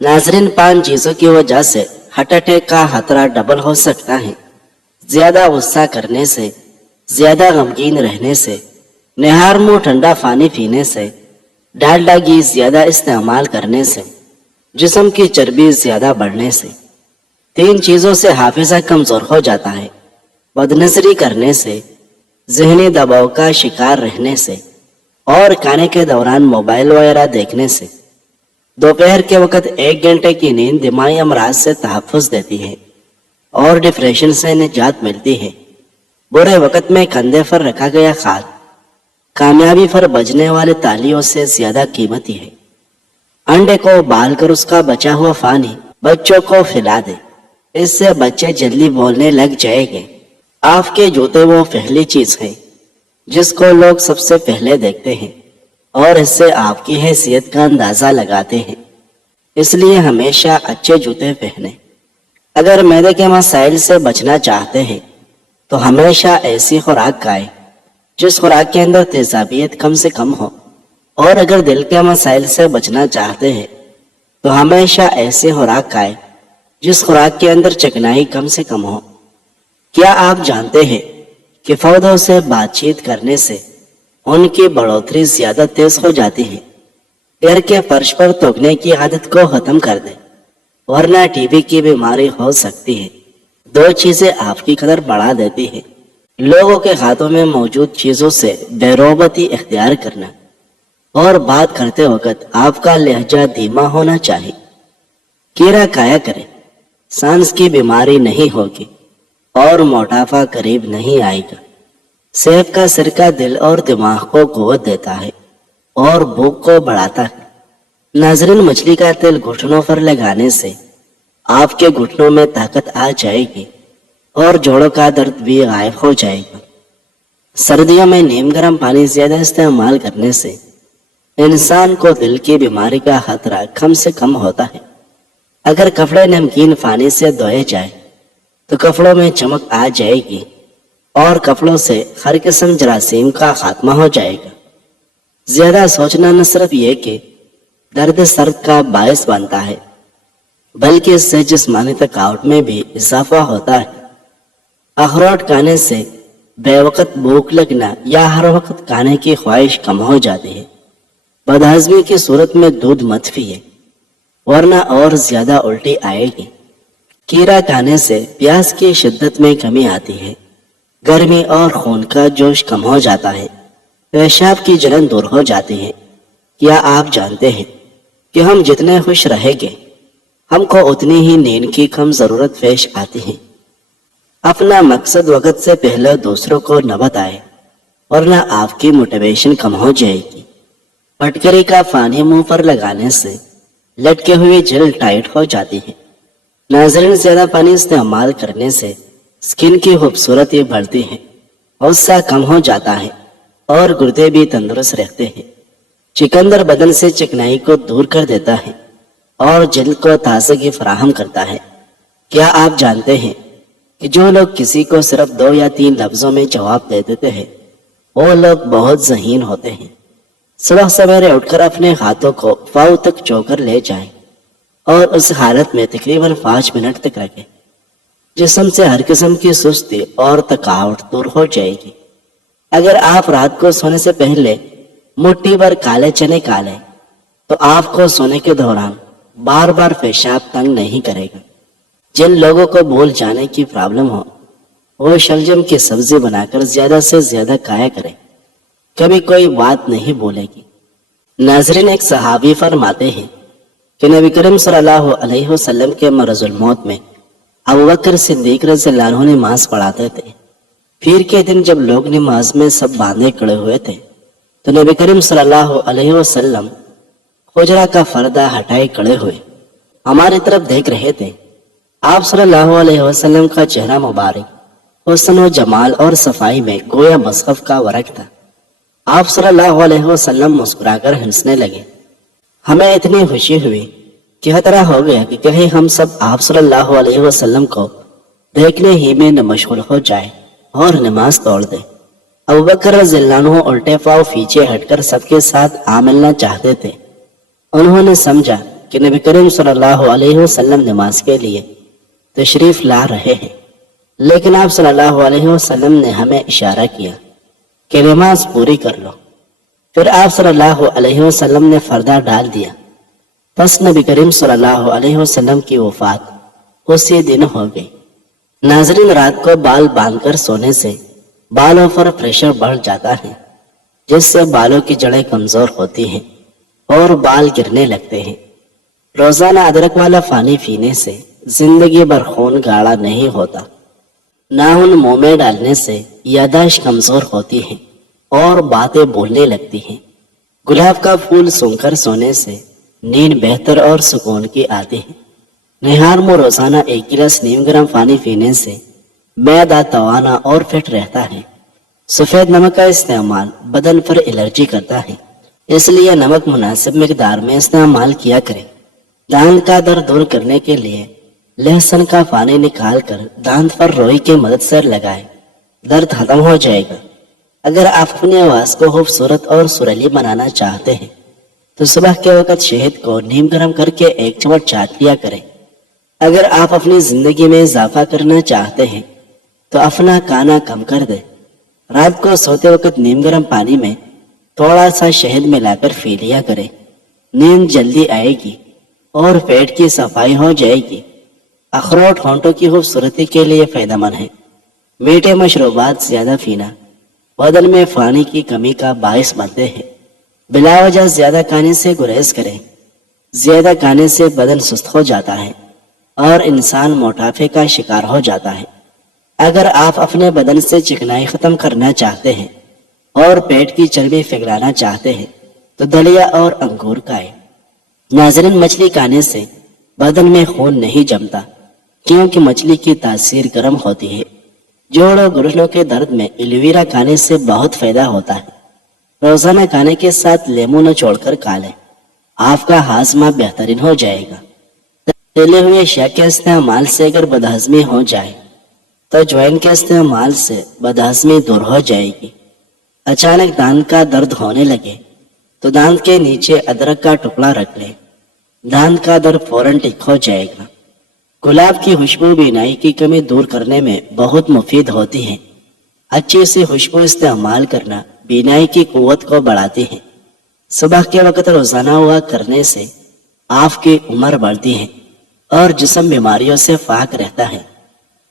नाजरीन, 5 चीजों की वजह से हार्ट अटैक का खतरा डबल हो सकता है। ज्यादा गुस्सा करने से, ज्यादा गमगीन रहने से, निहार मुंह ठंडा पानी पीने से, डालडा घी ज्यादा इस्तेमाल करने से, जिस्म की चर्बी ज्यादा बढ़ने से। 3 चीजों से हाफिजा कमजोर हो जाता है। बदनजरी करने से, जहनी दबाव का शिकार रहने से और खाने के दौरान मोबाइल वगैरह देखने से। दोपहर के वक्त 1 घंटे की नींद दिमागी अमराज से तहफ़्फ़ुज़ देती है और डिप्रेशन से निजात मिलती है। बुरे वक्त में कंधे पर रखा गया खाल कामयाबी पर बजने वाले तालियों से ज्यादा कीमती है। अंडे को उबाल कर उसका बचा हुआ पानी बच्चों को खिला दे, इससे बच्चे जल्दी बोलने लग जाएंगे। आपके जूते वो पहली चीज है जिसको लोग सबसे पहले देखते हैं और इससे आपकी हैसियत का अंदाजा लगाते हैं। इसलिए हमेशा अच्छे जूते पहने। अगर मैदे के मसाइल से बचना चाहते हैं तो हमेशा ऐसी खुराक खाएं जिस खुराक के अंदर तेजाबियत कम से कम हो। और अगर दिल के मसाइल से बचना चाहते हैं तो हमेशा ऐसी खुराक खाएं जिस खुराक के अंदर चिकनाई कम से कम हो। क्या आप जानते हैं कि पौधों से बातचीत करने से उनकी बढ़ोतरी ज्यादा तेज हो जाती है। घर के फर्श पर थूकने की आदत को खत्म कर दे, वरना टीबी की बीमारी हो सकती है। 2 चीजें आपकी कदर बढ़ा देती है। लोगों के हाथों में मौजूद चीजों से बेरोबती इख्तियार करना और बात करते वक्त आपका लहजा धीमा होना चाहिए। कीड़ा खाया करें, सांस की बीमारी नहीं होगी और मोटापा करीब नहीं आएगा। सेब का सिरका दिल और दिमाग को कुव्वत देता है और भूख को बढ़ाता है। नाजरीन, मछली का तेल घुटनों पर लगाने से आपके घुटनों में ताकत आ जाएगी और जोड़ों का दर्द भी गायब हो जाएगा। सर्दियों में नीम गर्म पानी ज्यादा इस्तेमाल करने से इंसान को दिल की बीमारी का खतरा कम से कम होता है। अगर कपड़े नमकीन पानी से धोए जाए तो कपड़ों में चमक आ जाएगी और कपड़ों से हर किस्म जरासीम का खात्मा हो जाएगा। ज्यादा सोचना न सिर्फ ये कि दर्द सर्द का बायस बनता है, बल्कि इससे जिस्मानी थकावट में भी इजाफा होता है। अखरोट खाने से बेवक्त भूख लगना या हर वक्त खाने की ख्वाहिश कम हो जाती है। बदहजमी की सूरत में दूध मत पिए, वरना और ज्यादा उल्टी आएगी। कीड़ा खाने से प्यास की शिद्दत में कमी आती है, गर्मी और खून का जोश कम हो जाता है, पेशाब की जलन दूर हो जाती है। क्या आप जानते हैं कि हम जितने खुश रहेंगे हमको उतनी ही नींद की कम जरूरत पेश आती है। अपना मकसद वक्त से पहले दूसरों को न बताए, वरना आपकी मोटिवेशन कम हो जाएगी। फटकरी का पानी मुंह पर लगाने से लटके हुए जेल टाइट हो जाती है। नाज़रीन, ज्यादा पानी इस्तेमाल करने से स्किन की खूबसूरती बढ़ती है, गुस्सा कम हो जाता है और गुर्दे भी तंदुरुस्त रहते हैं। चिकंदर बदन से चिकनाई को दूर कर देता है और जल्द को ताजगी फराहम करता है। क्या आप जानते हैं कि जो लोग किसी को सिर्फ 2 या 3 लफ्जों में जवाब दे देते हैं वो लोग बहुत ज़हीन होते हैं। सुबह सवेरे उठकर अपने हाथों को पाँव तक चोकर ले जाएं और उस हालत में तकरीबन 5 मिनट तक रखें। जिस्म से हर किस्म की सुस्ती और थकावट दूर हो जाएगी। अगर आप रात को सोने से पहले मुट्ठी भर काले चने खा लें तो आपको सोने के दौरान बार बार पेशाब तंग नहीं करेगा। जिन लोगों को भूल जाने की प्रॉब्लम हो वो शलजम की सब्जी बनाकर ज्यादा से ज्यादा खाया करें, कभी कोई बात नहीं भूलेगी। नाजरीन, एक सहाबी फरमाते हैं कि नबी करीम सल्लल्लाहु अलैहि वसल्लम के मरजुल मौत में अबू बकर सिद्दीक रज़ियल्लाहु अन्हु नमाज पढ़ाते थे। फिर के दिन जब लोग नमाज में सब बांधे खड़े हुए थे तो नबी करीम सल्लल्लाहु अलैहि वसल्लम हुजरा का पर्दा हटाए खड़े हुए हमारी तरफ देख रहे थे। आप सल्लल्लाहु अलैहि वसल्लम का चेहरा मुबारक हुस्न व जमाल और सफाई में गोया मसहफ का वर्क था। आप सल्लल्लाहु अलैहि वसल्लम मुस्कुराकर हंसने लगे। हमें इतनी खुशी हुई कि खतरा हो गया कि कहीं हम सब आप सल्लल्लाहु अलैहि वसल्लम को देखने ही में न मशगूल हो जाए और नमाज तोड़ दे। अबू बकर रज़ियल्लाहु अन्हु उल्टे पांव पीछे हटकर सबके साथ आ मिलना चाहते थे। उन्होंने समझा کہ نبی کریم صلی اللہ علیہ وسلم نماز کے لیے تشریف لا رہے ہیں، لیکن آپ صلی اللہ علیہ وسلم نے ہمیں اشارہ کیا کہ نماز پوری کر لو۔ پھر آپ صلی اللہ علیہ وسلم نے پردہ ڈال دیا۔ پس نبی کریم صلی اللہ علیہ وسلم کی وفات اسی دن ہو گئی۔ ناظرین، رات کو بال باندھ کر سونے سے بالوں پر پریشر بڑھ جاتا ہے، جس سے بالوں کی جڑیں کمزور ہوتی ہیں اور بال گرنے لگتے ہیں۔ روزانہ ادرک والا پانی پینے سے زندگی بھر خون گاڑھا نہیں ہوتا۔ ناخن منہ میں ڈالنے سے یادداشت کمزور ہوتی ہے اور باتیں بولنے لگتی ہیں۔ گلاب کا پھول سونگھ کر سونے سے نیند بہتر اور سکون کی آتی ہے۔ نہار میں روزانہ 1 گلاس نیم گرم پانی پینے سے معدہ توانا اور فٹ رہتا ہے۔ سفید نمک کا استعمال بدن پر الرجی کرتا ہے، اس لیے نمک مناسب مقدار میں استعمال کیا کریں۔ دانت کا درد دور کرنے کے لیے لہسن کا پانی نکال کر دانت پر روئی کی مدد سے لگائیں، درد ختم ہو جائے گا۔ اگر آپ اپنی آواز کو خوبصورت اور سریلی بنانا چاہتے ہیں تو صبح کے وقت شہد کو نیم گرم کر کے 1 چمچ چاٹ لیا کریں۔ اگر آپ اپنی زندگی میں اضافہ کرنا چاہتے ہیں تو اپنا کھانا کم کر دیں۔ رات کو سوتے وقت نیم گرم پانی میں تھوڑا سا شہد ملا کر پی لیا کریں، نیند جلدی آئے گی اور پیٹ کی صفائی ہو جائے گی۔ اخروٹ ہونٹوں کی خوبصورتی کے لیے فائدہ مند ہے۔ میٹھے مشروبات زیادہ پینا بدن میں پانی کی کمی کا باعث بنتے ہیں۔ بلا وجہ زیادہ کھانے سے گریز کریں۔ زیادہ کھانے سے بدن سست ہو جاتا ہے اور انسان موٹاپے کا شکار ہو جاتا ہے۔ اگر آپ اپنے بدن سے چکنائی ختم کرنا چاہتے ہیں اور پیٹ کی چربی پگھلانا چاہتے ہیں تو دلیا اور انگور کھائیں۔ ناظرین، مچھلی کھانے سے بدن میں خون نہیں جمتا، کیونکہ مچھلی کی تاثیر گرم ہوتی ہے۔ جوڑوں گھٹنوں کے درد میں ایلوویرا کھانے سے بہت فائدہ ہوتا ہے۔ روزانہ کھانے کے ساتھ لیموں نچوڑ کر کھا لیں، آپ کا ہاضمہ بہترین ہو جائے گا۔ تلے ہوئے اشیاء کے استعمال سے اگر بدہضمی ہو جائے تو اجوائن کے استعمال سے بدہضمی دور ہو جائے گی۔ اچانک دانت کا درد ہونے لگے تو دانت کے نیچے ادرک کا ٹکڑا رکھ لیں، دانت کا درد فوراً ٹھیک ہو جائے گا۔ گلاب کی خوشبو بینائی کی کمی دور کرنے میں بہت مفید ہوتی ہے۔ اچھی سی خوشبو استعمال کرنا بینائی کی قوت کو بڑھاتی ہے۔ صبح کے وقت روزانہ ہوا کرنے سے آپ کی عمر بڑھتی ہے اور جسم بیماریوں سے پاک رہتا ہے۔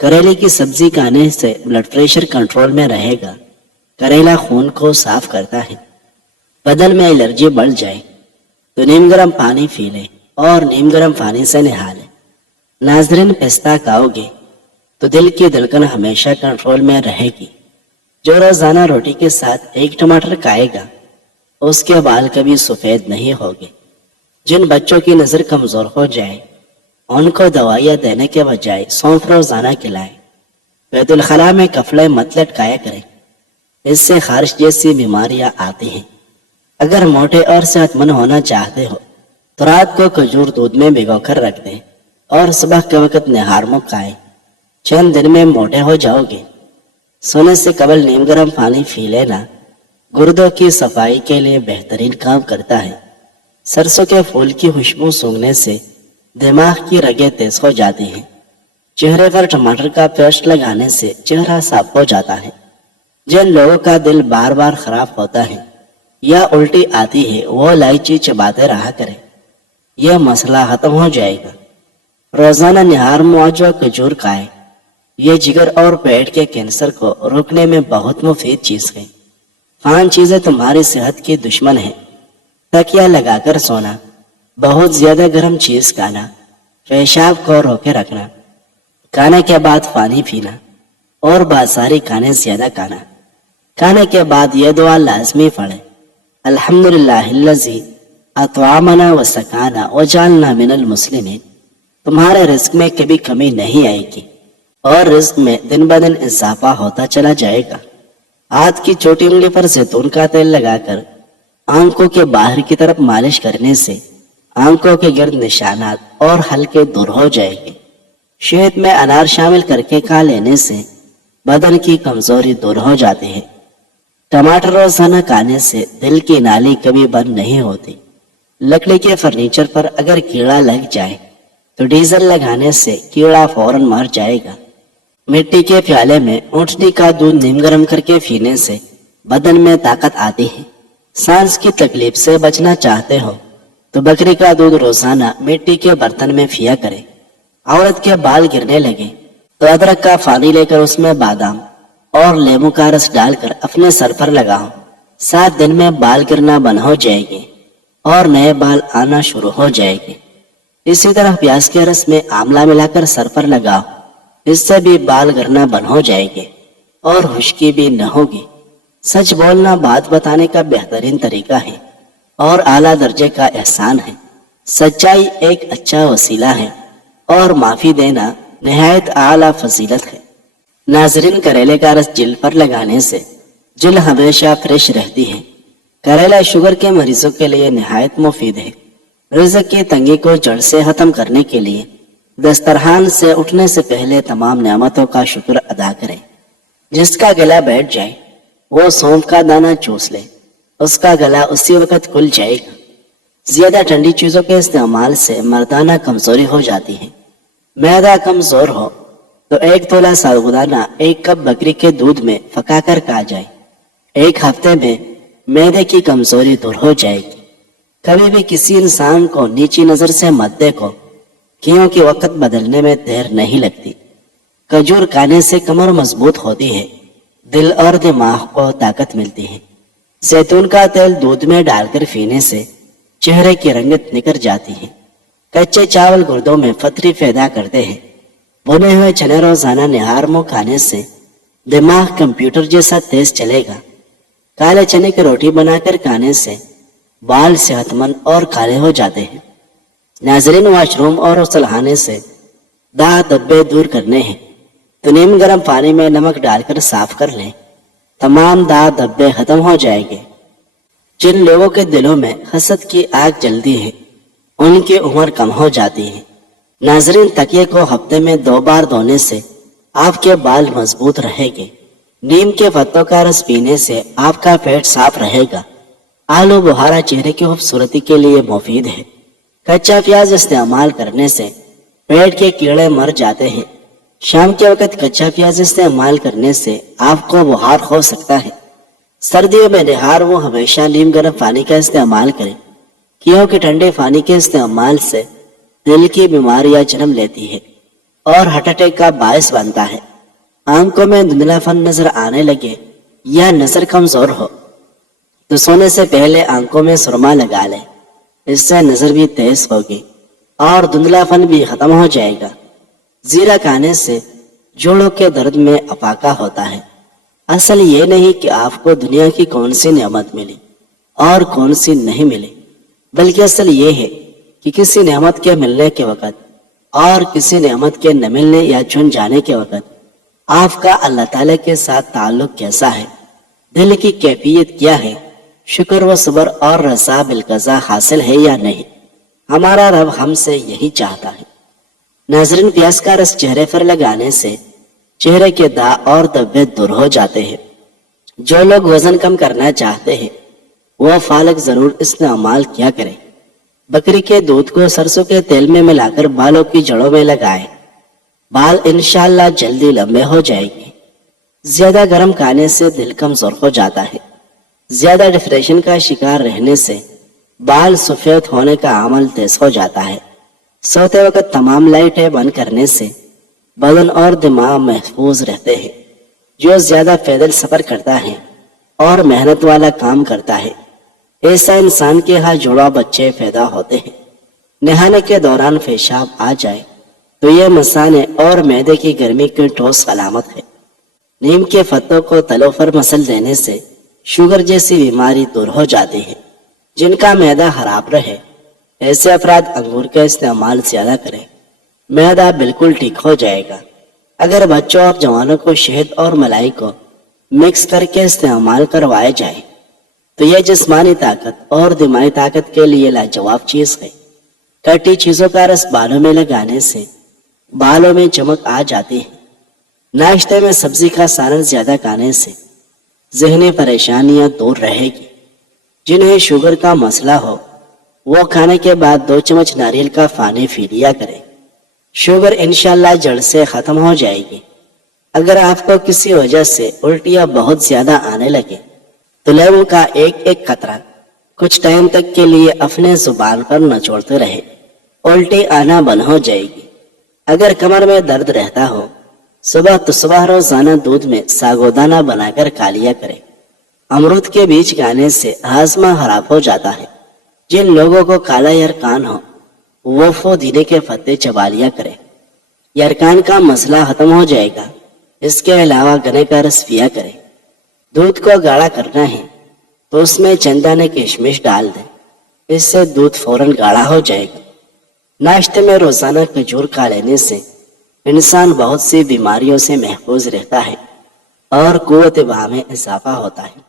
کریلے کی سبزی کھانے سے بلڈ پریشر کنٹرول میں رہے گا۔ کریلا خون کو صاف کرتا ہے۔ بدن میں الرجی بڑھ جائے تو نیم گرم پانی پی لیں اور نیم گرم پانی سے نہا لیں۔ ناظرین، پستہ کھاؤ گے تو دل کی دھڑکن ہمیشہ کنٹرول میں رہے گی۔ جو روزانہ روٹی کے ساتھ 1 ٹماٹر کھائے گا اس کے بال کبھی سفید نہیں ہوگے۔ جن بچوں کی نظر کمزور ہو جائے ان کو دوائیاں دینے کے بجائے سونف روزانہ کھلائیں۔ بیت الخلاء میں کفلے مت لٹکایا کریں، اس سے خارش جیسی بیماریاں آتی ہیں۔ اگر موٹے اور صحت مند ہونا چاہتے ہو تو رات کو کھجور دودھ میں بھگو کر رکھ دیں اور صبح کے وقت نہار میں کھائیں۔ چند دن میں موٹے ہو جاؤ گے۔ سونے سے قبل نیم گرم پانی پی لینا گردوں کی صفائی کے لیے بہترین کام کرتا ہے۔ سرسوں کے پھول کی خوشبو سونگھنے سے دماغ کی رگیں تیز ہو جاتی ہیں۔ چہرے پر ٹماٹر کا پیسٹ لگانے سے چہرہ صاف ہو جاتا ہے۔ جن لوگوں کا دل بار بار خراب ہوتا ہے یا الٹی آتی ہے وہ الائچی چباتے رہا کریں، یہ مسئلہ ختم ہو جائے گا۔ روزانہ نہار میں جو کھجور کھائیں، یہ جگر اور پیٹ کے کینسر کو روکنے میں بہت مفید چیز ہے۔ 5 چیزیں تمہاری صحت کی دشمن ہیں: تکیہ لگا کر سونا، بہت زیادہ گرم چیز کھانا، پیشاب کو روکے رکھنا، کھانے کے بعد پانی پینا اور بازاری کھانے زیادہ کھانا۔ کھانے کے بعد یہ دعا لازمی پڑھیں: الحمدللہ الذی اطعمنا وسقانا وجعلنا من المسلمین۔ تمہارے رزق میں کبھی کمی نہیں آئے گی اور رزق میں دن بدن اضافہ ہوتا چلا جائے گا۔ ہاتھ کی چھوٹی انگلی پر زیتون کا تیل لگا کر آنکھوں کے باہر کی طرف مالش کرنے سے آنکھوں کے گرد نشانات اور ہلکے دور ہو جائے گے۔ شہد میں انار شامل کر کے کھا لینے سے بدن کی کمزوری دور ہو جاتی ہے۔ ٹماٹر روزانہ کھانے سے دل کی نالی کبھی بند نہیں ہوتی۔ लकड़ी के फर्नीचर पर अगर कीड़ा लग जाए तो डीजल लगाने से कीड़ा फौरन मर जाएगा। मिट्टी के प्याले में ऊँटनी का दूध नीम गर्म करके पीने से बदन में ताकत आती है। सांस की तकलीफ से बचना चाहते हो तो बकरी का दूध रोजाना मिट्टी के बर्तन में पिया करें। औरत के बाल गिरने लगे तो अदरक का पानी लेकर उसमें बादाम और लेमू का रस डालकर अपने सर पर लगाओ। 7 दिन में बाल गिरना बंद हो जाएंगे और नए बाल आना शुरू हो जाएंगे। इसी तरह प्याज के रस में आंवला मिलाकर सर पर लगाओ, इससे भी बाल गिरना बंद हो जाएंगे और खुश्की भी न होगी। सच बोलना बात बताने का बेहतरीन तरीका है और आला दर्जे का एहसान है। सच्चाई एक अच्छा वसीला है और माफी देना निहायत आला फजीलत है। नाजरीन, करेले का रस जिल्द पर लगाने से जिल्द हमेशा फ्रेश रहती है। करेला शुगर के मरीजों के लिए निहायत मुफीद है। रिज़्क की तंगी को जड़ से खत्म करने के लिए दस्तरखान से उठने से पहले तमाम नेमतों का शुक्र अदा करें। जिसका गला बैठ जाए वो सौंफ का दाना चूस ले, उसका गला उसी वक्त खुल जाएगा। ज्यादा ठंडी चीजों के इस्तेमाल से मर्दाना कमजोरी हो जाती है। मैदा कमजोर हो तो 1 तोला साबूदाना 1 कप बकरी के दूध में पकाकर खा जाए। 1 हफ्ते में मैदे की कमजोरी दूर हो जाएगी। कभी भी किसी इंसान को नीची नजर से मत देखो, क्योंकि वक्त बदलने में देर नहीं लगती। खजूर खाने से कमर मजबूत होती है, दिल और दिमाग को ताकत मिलती है। जैतून का तेल दूध में डालकर पीने से चेहरे की रंगत निखर जाती है। कच्चे चावल गुर्दों में फतरी पैदा करते हैं। भुने हुए चने रोजाना निहार मुंह खाने से दिमाग कंप्यूटर जैसा तेज चलेगा। काले चने की रोटी बनाकर खाने से बाल सेहतमंद और काले हो जाते हैं। नाजरीन, वॉशरूम और उछलखाने से दांत धब्बे दूर करने हैं तो नीम गर्म पानी में नमक डालकर साफ कर लें, तमाम दांत धब्बे खत्म हो जाएंगे। जिन लोगों के दिलों में हसद की आग जलती है उनकी उम्र कम हो जाती है। नाजरीन, तकिए को हफ्ते में 2 बार धोने से आपके बाल मजबूत रहेंगे। नीम के पत्तों का रस पीने से आपका पेट साफ रहेगा। आलू बुहारा चेहरे की खूबसूरती के लिए मुफीद है। कच्चा प्याज इस्तेमाल करने से पेट के कीड़े मर जाते हैं। शाम के वक्त कच्चा प्याज इस्तेमाल करने से आपको बुखार हो सकता है। सर्दियों में निहार वो हमेशा नीम गर्म पानी का इस्तेमाल करें, क्योंकि ठंडे पानी के इस्तेमाल से दिल की बीमारियां जन्म लेती है और हार्ट अटैक का बायस बनता है। आंखों में धुंधलापन नजर आने लगे या नजर कमजोर हो तो सोने से पहले आंखों में सुरमा लगा ले, इससे नजर भी तेज होगी और धुंधलापन भी खत्म हो जाएगा। जीरा खाने से जोड़ों के दर्द में अफाका होता है। असल ये नहीं कि आपको दुनिया की कौन सी नेमत मिली और कौन सी नहीं मिली, बल्कि असल ये है कि किसी नेमत के मिलने के वक्त और किसी नेमत के न मिलने या चुन जाने के वक्त आपका अल्लाह ताला के साथ ताल्लुक कैसा है, दिल की कैफियत क्या है, शुक्र व सब्र और रज़ा बिलकज़ा हासिल है या नहीं। हमारा रब हमसे यही चाहता है। नाज़रीन, प्याज का रस चेहरे पर लगाने से चेहरे के दाग और धब्बे दूर हो जाते हैं। जो लोग वजन कम करना चाहते हैं वह फालक जरूर इस्तेमाल किया करें। बकरी के दूध को सरसों के तेल में मिलाकर बालों की जड़ों में लगाएं। बाल इंशाअल्लाह जल्दी लंबे हो जाएंगे। ज्यादा गर्म खाने से दिल कमजोर हो जाता है। ज्यादा डिप्रेशन का शिकार रहने से बाल सफेद होने का अमल तेज हो जाता है। सोते वक्त तमाम लाइटें बंद करने से बदन और दिमाग महफूज रहते हैं। जो ज्यादा पैदल सफर करता है और मेहनत वाला काम करता है, ऐसा इंसान के यहाँ जुड़वा बच्चे पैदा होते हैं। नहाने के दौरान पेशाब आ जाए तो यह मसाने और मैदे की गर्मी की ठोस अलामत है। नीम के पत्तों को तलों पर मसल देने से शुगर जैसी बीमारी दूर हो जाती है। जिनका मैदा खराब रहे ऐसे अफराद अंगूर का इस्तेमाल ज्यादा करें, मैदा बिल्कुल ठीक हो जाएगा। अगर बच्चों और जवानों को शहद और मलाई को मिक्स करके इस्तेमाल करवाया जाए तो यह जिस्मानी ताकत और दिमागी ताकत के लिए लाजवाब चीज है। कटी चीजों का रस बालों में लगाने से बालों में चमक आ जाती है। नाश्ते में सब्जी का सालन ज्यादा खाने से ज़हनी परेशानियां दूर रहेगी। जिन्हें शुगर का मसला हो وہ کھانے کے بعد 2 چمچ ناریل کا پانی پی لیا کریں۔ شوگر انشاءاللہ جڑ سے ختم ہو جائے گی۔ اگر آپ کو کسی وجہ سے الٹیاں بہت زیادہ آنے لگے تو لیمو کا ایک قطرہ کچھ ٹائم تک کے لیے اپنے زبان پر نچوڑتے رہے، الٹی آنا بند ہو جائے گی۔ اگر کمر میں درد رہتا ہو، صبح روزانہ دودھ میں ساگودانہ بنا کر کھا لیا کریں۔ امرود کے بیج کھانے سے ہاضمہ خراب ہو جاتا ہے۔ جن لوگوں کو کالا یرقان ہو وہ پودینے کے پتے چبا لیا کریں، یرقان کا مسئلہ ختم ہو جائے گا۔ اس کے علاوہ گنے کا رس پیا کریں۔ دودھ کو گاڑھا کرنا ہے تو اس میں چندہ نے کشمش ڈال دیں، اس سے دودھ فوراً گاڑھا ہو جائے گا۔ ناشتے میں روزانہ کھجور کھا لینے سے انسان بہت سی بیماریوں سے محفوظ رہتا ہے اور قوت باہ میں اضافہ ہوتا ہے۔